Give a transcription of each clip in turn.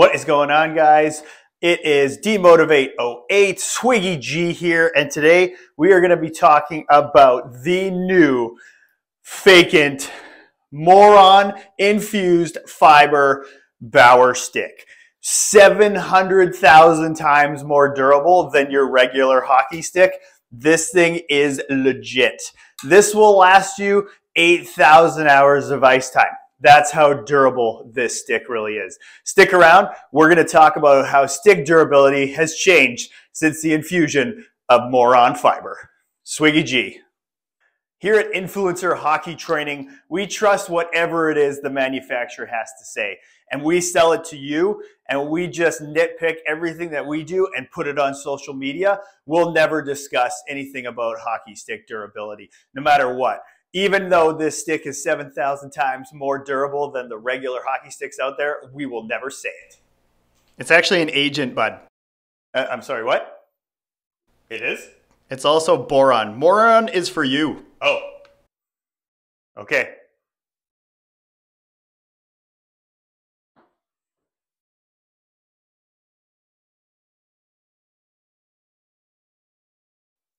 What is going on, guys? It is Demotivate08, Swiggy G here, and today we are going to be talking about the new Vacant Moron Infused Fiber Bower Stick. 700,000 times more durable than your regular hockey stick. This thing is legit. This will last you 8,000 hours of ice time. That's how durable this stick really is. Stick around. We're going to talk about how stick durability has changed since the infusion of Moron Fiber. Swiggy G. Here at Influencer Hockey Training, we trust whatever it is the manufacturer has to say. And we sell it to you, and we just nitpick everything that we do and put it on social media. We'll never discuss anything about hockey stick durability, no matter what. Even though this stick is 7,000 times more durable than the regular hockey sticks out there, we will never say it. It's actually an agent, bud. I'm sorry, what? It is? It's also boron. Moron is for you. Oh. Okay.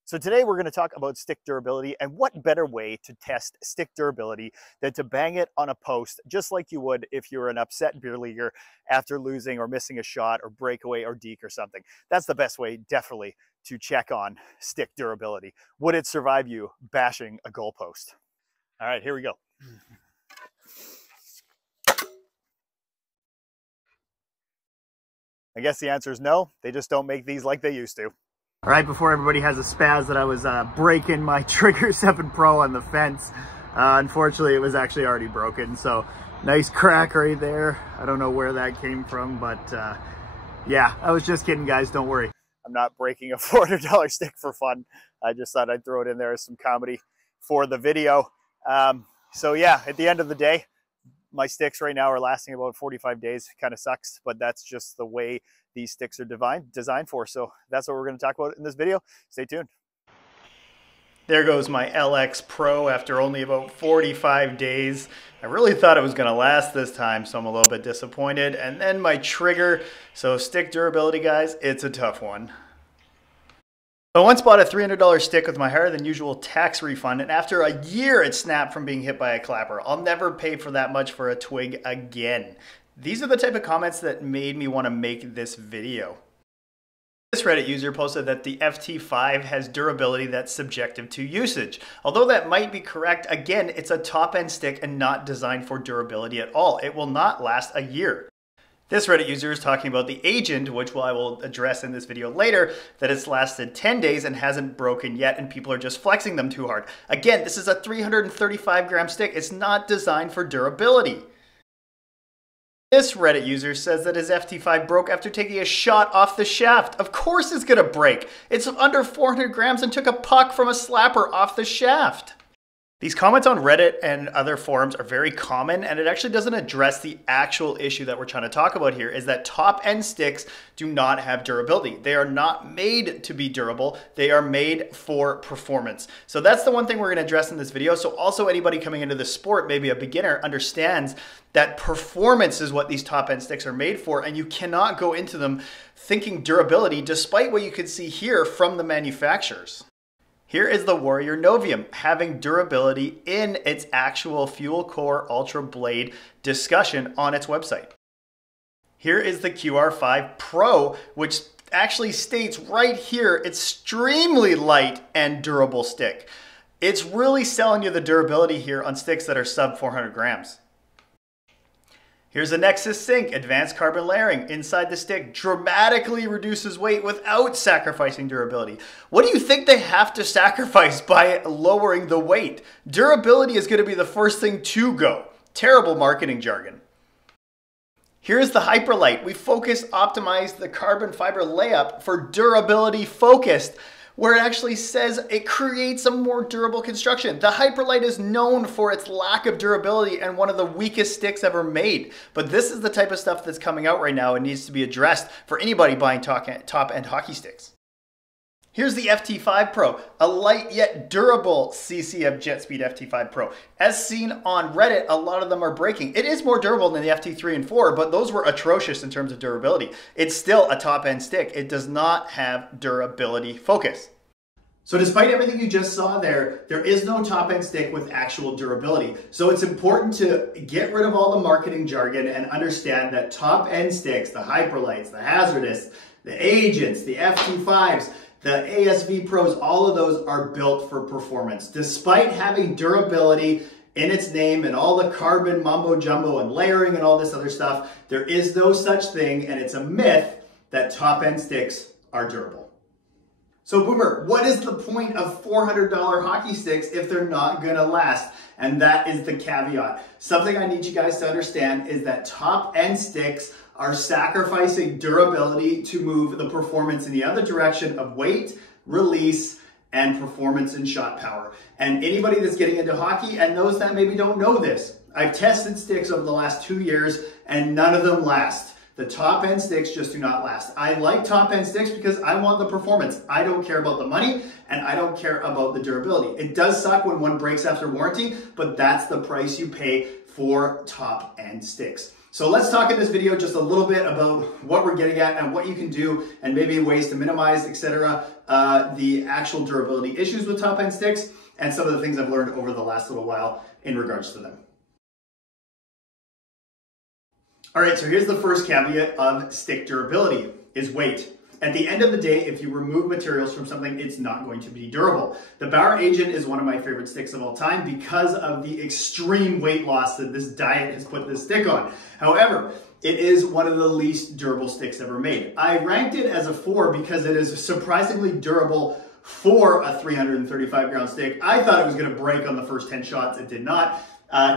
So today we're going to talk about stick durability, and what better way to test stick durability than to bang it on a post just like you would if you're an upset beer leaguer after losing or missing a shot or breakaway or deke or something. That's the best way, definitely, to check on stick durability. Would it survive you bashing a goalpost? All right, here we go. I guess the answer is no. They just don't make these like they used to. All right, before everybody has a spaz that I was breaking my Trigger 7 Pro on the fence. Unfortunately, it was actually already broken, so nice crack right there. I don't know where that came from, but yeah, I was just kidding, guys. Don't worry. I'm not breaking a $400 stick for fun. I just thought I'd throw it in there as some comedy for the video. So yeah, at the end of the day, my sticks right now are lasting about 45 days. Kind of sucks, but that's just the way these sticks are designed for. So that's what we're going to talk about in this video. Stay tuned. There goes my LX Pro after only about 45 days. I really thought it was going to last this time, so I'm a little bit disappointed. And then my Trigger. So stick durability, guys, it's a tough one. I once bought a $300 stick with my higher than usual tax refund, and after a year it snapped from being hit by a clapper. I'll never pay for that much for a twig again. These are the type of comments that made me want to make this video. This Reddit user posted that the FT5 has durability that's subjective to usage. Although that might be correct, again, it's a top-end stick and not designed for durability at all. It will not last a year. This Reddit user is talking about the agent, which I will address in this video later, that it's lasted 10 days and hasn't broken yet, and people are just flexing them too hard. Again, this is a 335 gram stick. It's not designed for durability. This Reddit user says that his FT5 broke after taking a shot off the shaft. Of course it's gonna break. It's under 400 grams and took a puck from a slapper off the shaft. These comments on Reddit and other forums are very common, and it actually doesn't address the actual issue that we're trying to talk about here, is that top-end sticks do not have durability. They are not made to be durable. They are made for performance. So that's the one thing we're going to address in this video. So also anybody coming into the sport, maybe a beginner, understands that performance is what these top-end sticks are made for, and you cannot go into them thinking durability, despite what you could see here from the manufacturers. Here is the Warrior Novium having durability in its actual Fuel Core Ultra Blade discussion on its website. Here is the QR5 Pro, which actually states right here, extremely light and durable stick. It's really selling you the durability here on sticks that are sub 400 grams. Here's the Nexus Sync Advanced Carbon Layering inside the stick. Dramatically reduces weight without sacrificing durability. What do you think they have to sacrifice by lowering the weight? Durability is going to be the first thing to go. Terrible marketing jargon. Here's the Hyperlight. We optimized the carbon fiber layup for durability focused, where it actually says it creates a more durable construction. The Hyperlight is known for its lack of durability and one of the weakest sticks ever made. But this is the type of stuff that's coming out right now and needs to be addressed for anybody buying top-end hockey sticks. Here's the FT5 Pro, a light yet durable CCM JetSpeed FT5 Pro. As seen on Reddit, a lot of them are breaking. It is more durable than the FT3 and 4, but those were atrocious in terms of durability. It's still a top-end stick. It does not have durability focus. So despite everything you just saw there is no top-end stick with actual durability. So it's important to get rid of all the marketing jargon and understand that top-end sticks, the Hyperlights, the Hazardous, the Agents, the FT5s, the ASV Pros, all of those are built for performance. Despite having durability in its name and all the carbon mumbo jumbo and layering and all this other stuff, there is no such thing, and it's a myth that top-end sticks are durable. So Boomer, what is the point of $400 hockey sticks if they're not gonna last? And that is the caveat. Something I need you guys to understand is that top-end sticks are sacrificing durability to move the performance in the other direction of weight, release, and performance and shot power. And anybody that's getting into hockey, and those that maybe don't know this, I've tested sticks over the last 2 years and none of them last. The top end sticks just do not last. I like top end sticks because I want the performance. I don't care about the money and I don't care about the durability. It does suck when one breaks after warranty, but that's the price you pay for top end sticks. So let's talk in this video just a little bit about what we're getting at and what you can do and maybe ways to minimize, etc., the actual durability issues with top end sticks and some of the things I've learned over the last little while in regards to them. All right, so here's the first caveat of stick durability is weight. At the end of the day, if you remove materials from something, it's not going to be durable. The Bauer Agent is one of my favorite sticks of all time because of the extreme weight loss that this diet has put this stick on. However, it is one of the least durable sticks ever made. I ranked it as a 4 because it is surprisingly durable for a 335 gram stick. I thought it was gonna break on the first 10 shots. It did not.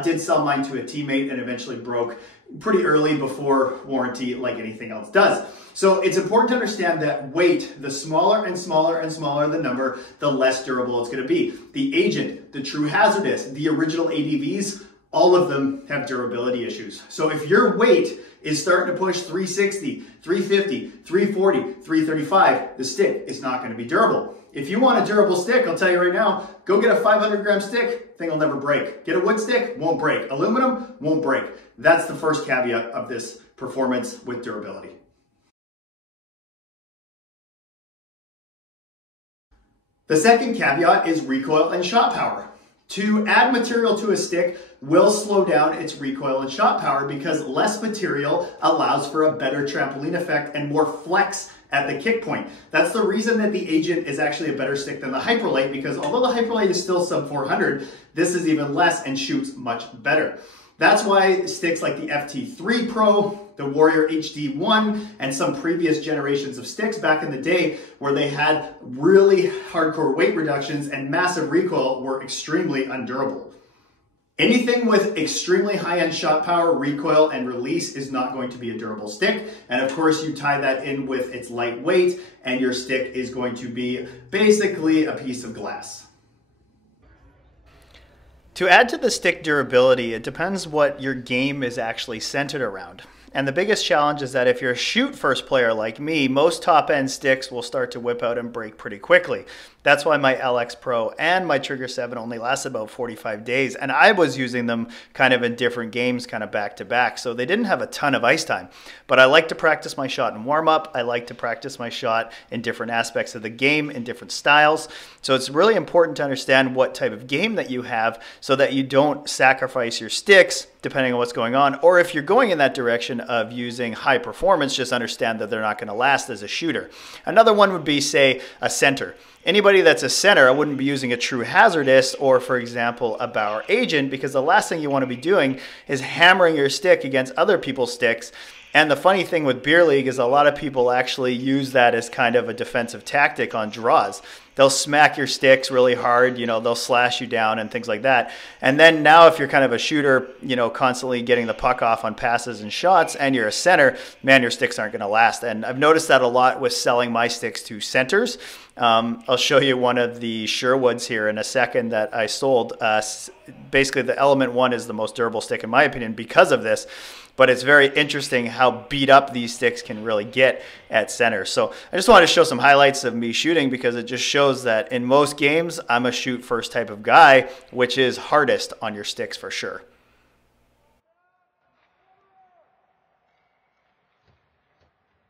Did sell mine to a teammate and eventually broke pretty early before warranty, like anything else does. So it's important to understand that weight, the smaller and smaller and smaller the number, the less durable it's gonna be. The Agent, the True Hazardous, the original ADVs, all of them have durability issues. So if your weight is starting to push 360, 350, 340, 335, the stick is not gonna be durable. If you want a durable stick, I'll tell you right now, go get a 500 gram stick, thing will never break. Get a wood stick, won't break. Aluminum, won't break. That's the first caveat of this performance with durability. The second caveat is recoil and shot power. To add material to a stick will slow down its recoil and shot power because less material allows for a better trampoline effect and more flex at the kick point. That's the reason that the Agent is actually a better stick than the Hyperlight, because although the Hyperlight is still sub 400, this is even less and shoots much better. That's why sticks like the FT3 Pro, the Warrior HD1, and some previous generations of sticks back in the day where they had really hardcore weight reductions and massive recoil were extremely undurable. Anything with extremely high-end shot power, recoil, and release is not going to be a durable stick. And of course, you tie that in with its lightweight, and your stick is going to be basically a piece of glass. To add to the stick durability, it depends what your game is actually centered around. And the biggest challenge is that if you're a shoot-first player like me, most top-end sticks will start to whip out and break pretty quickly. That's why my LX Pro and my Trigger 7 only lasted about 45 days. And I was using them kind of in different games, kind of back-to-back. So they didn't have a ton of ice time. But I like to practice my shot in warm-up. I like to practice my shot in different aspects of the game, in different styles. So it's really important to understand what type of game that you have so that you don't sacrifice your sticks depending on what's going on. Or if you're going in that direction of using high performance, just understand that they're not going to last as a shooter. Another one would be, say, a center. Anybody that's a center, I wouldn't be using a True Hazardous or, for example, a Bauer Agent, because the last thing you want to be doing is hammering your stick against other people's sticks. And the funny thing with beer league is a lot of people actually use that as kind of a defensive tactic on draws. They'll smack your sticks really hard, you know, they'll slash you down and things like that. And then now if you're kind of a shooter, you know, constantly getting the puck off on passes and shots, and you're a center, man, your sticks aren't going to last. And I've noticed that a lot with selling my sticks to centers. I'll show you one of the Sherwoods here in a second that I sold. Basically, the Element 1 is the most durable stick in my opinion because of this. but it's very interesting how beat up these sticks can really get at center. So I just wanted to show some highlights of me shooting because it just shows that in most games, I'm a shoot first type of guy, which is hardest on your sticks for sure.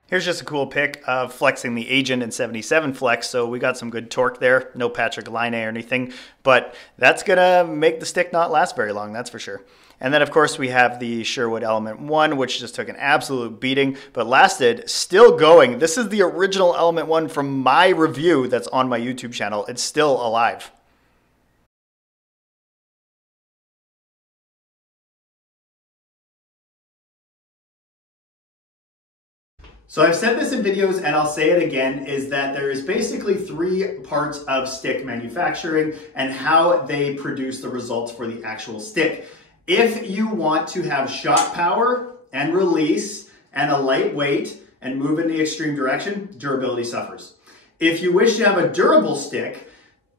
Here's just a cool pic of flexing the Agent in 77 flex, so we got some good torque there. No Patrick Line or anything, but that's gonna make the stick not last very long, that's for sure. And then of course we have the Sherwood Element 1, which just took an absolute beating, but lasted, still going. This is the original Element 1 from my review that's on my YouTube channel. It's still alive. So I've said this in videos and I'll say it again, is that there is basically 3 parts of stick manufacturing and how they produce the results for the actual stick. If you want to have shot power and release and a light weight and move in the extreme direction, durability suffers. If you wish to have a durable stick,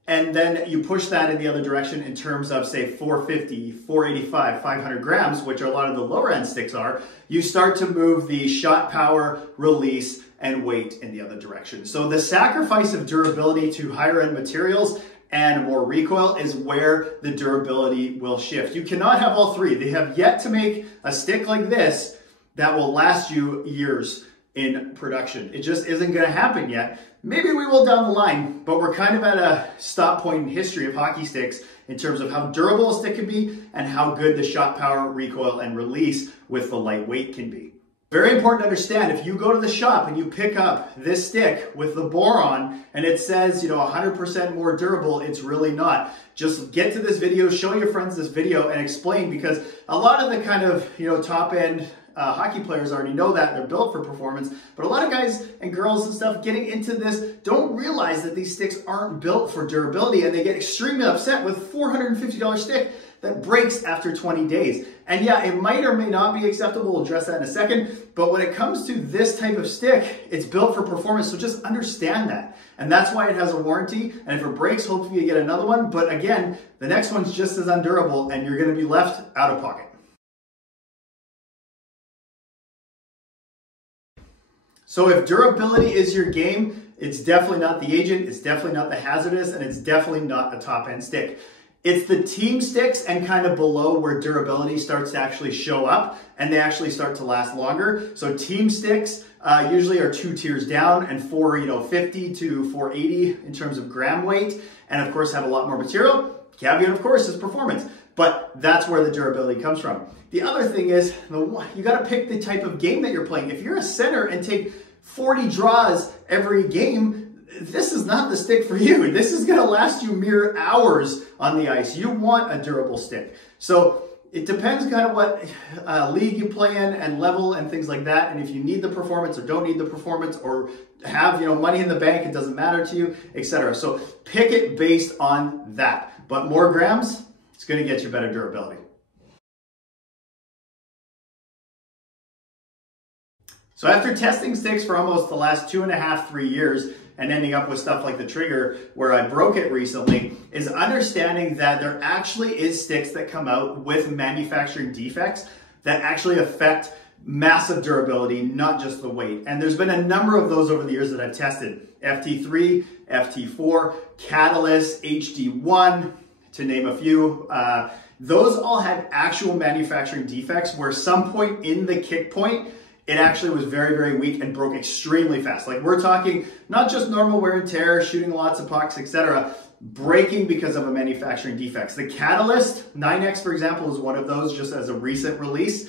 and then you push that in the other direction in terms of, say, 450, 485, 500 grams, which a lot of the lower end sticks are, you start to move the shot power, release, and weight in the other direction. So the sacrifice of durability to higher end materials and more recoil is where the durability will shift. You cannot have all 3. They have yet to make a stick like this that will last you years in production. It just isn't gonna happen yet. Maybe we will down the line, but we're kind of at a stop point in history of hockey sticks in terms of how durable a stick can be and how good the shot power, recoil, and release with the lightweight can be. Very important to understand, if you go to the shop and you pick up this stick with the boron and it says, 100% more durable, it's really not. Just get to this video, show your friends this video and explain, because a lot of the kind of, top end hockey players already know that, they're built for performance, but a lot of guys and girls and stuff getting into this don't realize that these sticks aren't built for durability, and they get extremely upset with a $450 stick that breaks after 20 days. And yeah, it might or may not be acceptable, we'll address that in a second, but when it comes to this type of stick, it's built for performance, so just understand that. And that's why it has a warranty, and if it breaks, hopefully you get another one, but again, the next one's just as undurable, and you're gonna be left out of pocket. So if durability is your game, it's definitely not the Agent, it's definitely not the Hazardous, and it's definitely not a top-end stick. It's the team sticks and kind of below where durability starts to actually show up, and they actually start to last longer. So team sticks usually are 2 tiers down and 450 to 480 in terms of gram weight, and of course have a lot more material. Caveat, of course, is performance, but that's where the durability comes from. The other thing is, you got to pick the type of game that you're playing. If you're a center and take 40 draws every game, this is not the stick for you. This is going to last you mere hours on the ice. You want a durable stick. So it depends kind of what league you play in and level and things like that. And if you need the performance or don't need the performance or have money in the bank, it doesn't matter to you, etc. So pick it based on that. But more grams, it's going to get you better durability. So after testing sticks for almost the last 2.5, 3 years and ending up with stuff like the Trigger where I broke it recently, is understanding that there actually is sticks that come out with manufacturing defects that actually affect massive durability, not just the weight. And there's been a number of those over the years that I've tested. FT3, FT4, Catalyst, HD1, to name a few. Those all had actual manufacturing defects where some point in the kick point, it actually was very, very weak and broke extremely fast. Like we're talking not just normal wear and tear, shooting lots of pucks, etc., breaking because of a manufacturing defects. The Catalyst 9X, for example, is one of those, just as a recent release.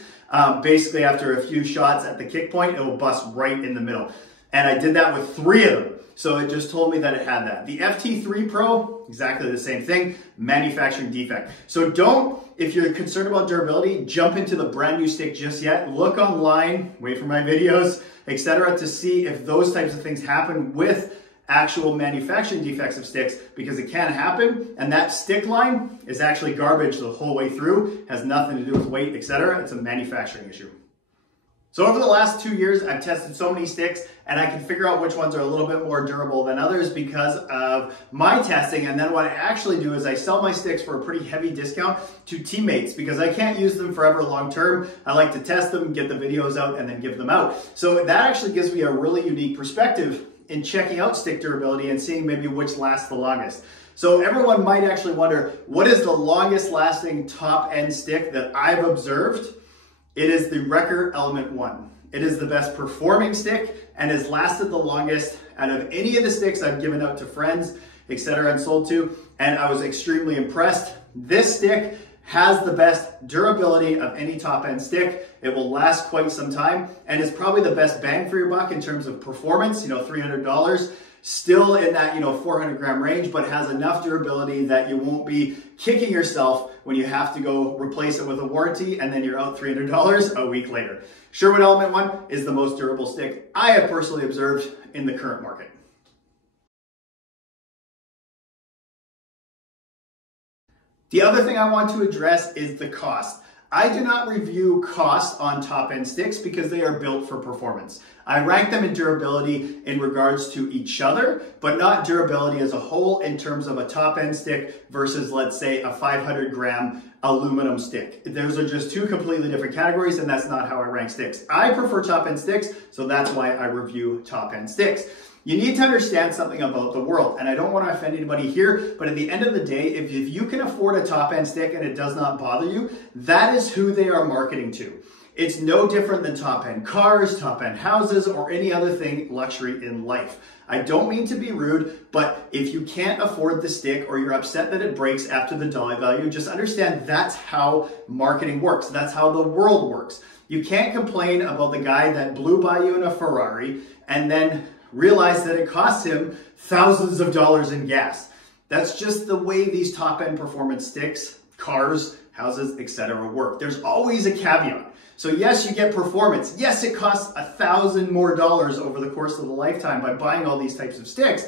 Basically, after a few shots at the kick point, it will bust right in the middle. And I did that with 3 of them. So it just told me that it had that. The FT3 Pro, exactly the same thing, manufacturing defect. So don't, if you're concerned about durability, jump into the brand new stick just yet. Look online, wait for my videos, etc., to see if those types of things happen with actual manufacturing defects of sticks, because it can happen. And that stick line is actually garbage the whole way through, has nothing to do with weight, etc. It's a manufacturing issue. So over the last 2 years, I've tested so many sticks and I can figure out which ones are a little bit more durable than others because of my testing. And then what I actually do is I sell my sticks for a pretty heavy discount to teammates because I can't use them forever long term. I like to test them, get the videos out, and then give them out. So that actually gives me a really unique perspective in checking out stick durability and seeing maybe which lasts the longest. So everyone might actually wonder, what is the longest lasting top end stick that I've observed? It is the Recoil Element 1. It is the best performing stick and has lasted the longest out of any of the sticks I've given out to friends, etc. and sold to, and I was extremely impressed. This stick has the best durability of any top end stick. It will last quite some time and is probably the best bang for your buck in terms of performance, $300. Still in that 400 gram range, but has enough durability that you won't be kicking yourself when you have to go replace it with a warranty and then you're out $300 a week later. Sherwood Element 1 is the most durable stick I have personally observed in the current market. The other thing I want to address is the cost. I do not review cost on top end sticks because they are built for performance. I rank them in durability in regards to each other, but not durability as a whole in terms of a top end stick versus, let's say, a 500 gram aluminum stick. Those are just two completely different categories, and that's not how I rank sticks. I prefer top end sticks, so that's why I review top end sticks. You need to understand something about the world, and I don't want to offend anybody here, but at the end of the day, if you can afford a top end stick and it does not bother you, that is who they are marketing to. It's no different than top end cars, top end houses, or any other thing luxury in life. I don't mean to be rude, but if you can't afford the stick or you're upset that it breaks after the dollar value, just understand that's how marketing works. That's how the world works. You can't complain about the guy that blew by you in a Ferrari and then realize that it costs him thousands of dollars in gas. That's just the way these top-end performance sticks, cars, houses, etc. work. There's always a caveat. So yes, you get performance. Yes, it costs $1,000 more over the course of the lifetime by buying all these types of sticks.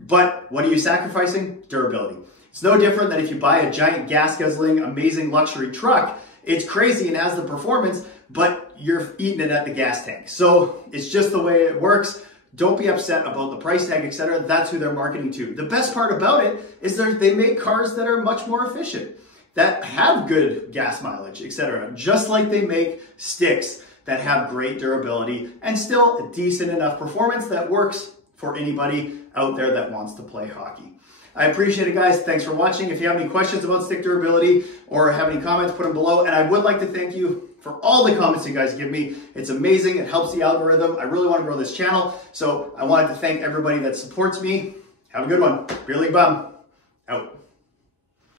But what are you sacrificing? Durability. It's no different than if you buy a giant gas-guzzling, amazing luxury truck. It's crazy and has the performance, but you're eating it at the gas tank. So it's just the way it works. Don't be upset about the price tag, etc. That's who they're marketing to. The best part about it is they make cars that are much more efficient, that have good gas mileage, etc. Just like they make sticks that have great durability and still decent enough performance that works for anybody out there that wants to play hockey. I appreciate it, guys. Thanks for watching. If you have any questions about stick durability or have any comments, put them below. And I would like to thank you for all the comments you guys give me. It's amazing. It helps the algorithm. I really want to grow this channel. So I wanted to thank everybody that supports me. Have a good one. Beer League Bum, out.